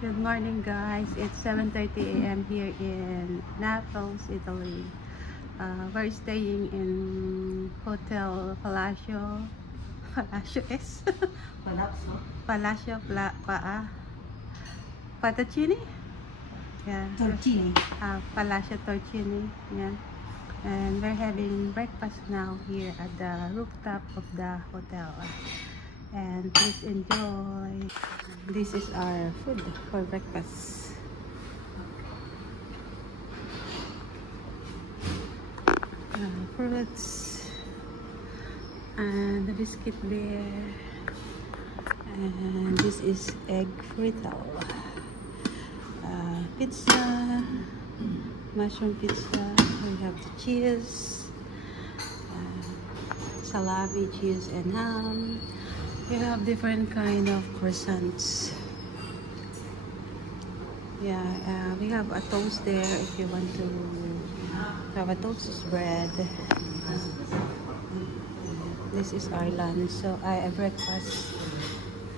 Good morning, guys. It's 7:30 a.m. here in Naples, Italy. We're staying in Hotel Palacio. Palacio is Palacio Patatini. Yeah. Torcini. Palacio Torcini. Yeah. And we're having breakfast now here at the rooftop of the hotel. And please enjoy. This is our food for breakfast. Fruits and the biscuit there, and this is egg frittata, pizza, mushroom pizza. We have the cheese, salami, cheese, and ham. We have different kind of croissants. Yeah, we have a toast there if you want to have a toast bread. This is our lunch, so I have breakfast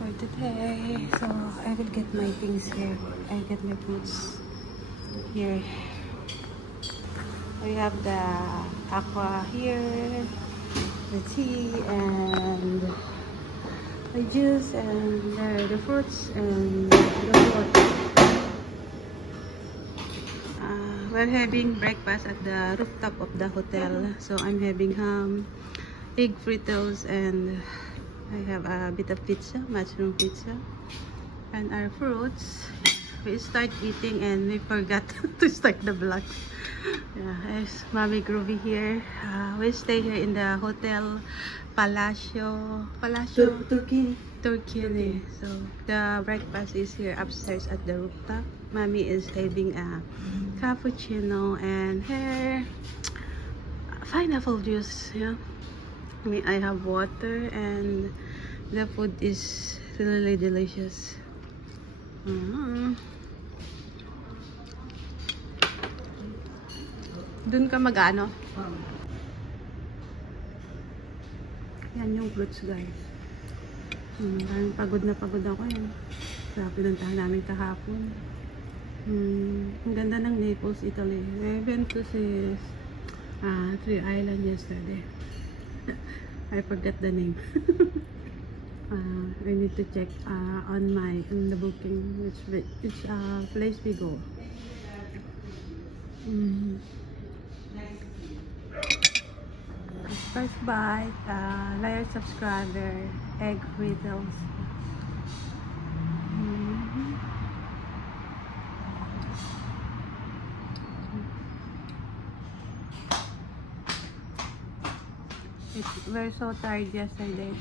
for today. So I will get my things here. I get my fruits here. We have the aqua here, the tea, and the juice, and the fruits, and the water. We're having breakfast at the rooftop of the hotel. So I'm having ham, egg fritters, and I have a bit of pizza, mushroom pizza, and our fruits. We start eating and we forgot to start the vlog. Yeah, there's Mommy Groovy here. We stay here in the Hotel Palacio Torcini. So the breakfast is here upstairs at the rooftop. Mommy is having a cappuccino and her pineapple juice. Yeah, I have water, and the food is really delicious. Dun ka mag-ano? Yan yung fruits, guys. Pagod na pagod ako yan. Sa pinuntahan namin kahapon. Ang ganda ng Naples, Italy. We went to see Three Island yesterday. I forgot the name. I need to check on the booking which place we go. First bite, layer subscriber, egg fritters. We're so tired yesterday.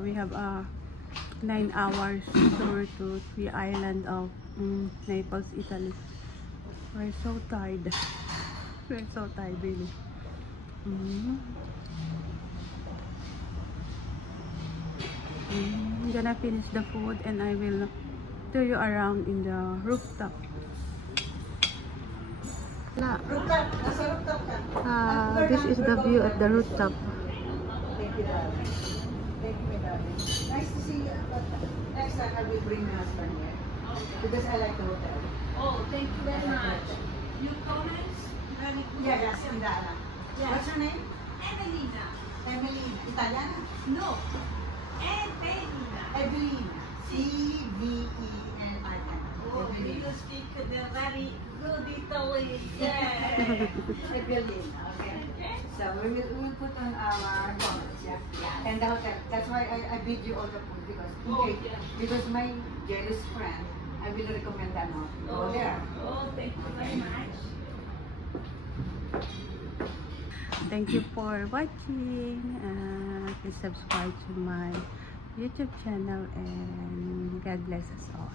We have 9 hours tour to Three Island of Naples, Italy. We're so tired. We're so tired, really. I'm gonna finish the food and I will tour you around in the rooftop. This is the view at the rooftop. Thank you, darling. Thank you, darling. Nice to see you. But next time I will bring my husband here. Because I like the hotel. Oh, thank you very much. Your comments? Yeah, that's Indana. Yeah. What's her name? Evelina. Emily. Italiana? No. Evelina. Evelina. C-V-E-N-I-N. Oh, you speak the very good Italy. Yeah. Evelina. Okay. So we will put on our comments, yeah. And the hotel. That's why I bid you all the food because my jealous friend, I will recommend that now. Go there. Oh, thank you very much. Thank you for watching. Please subscribe to my YouTube channel, and God bless us all.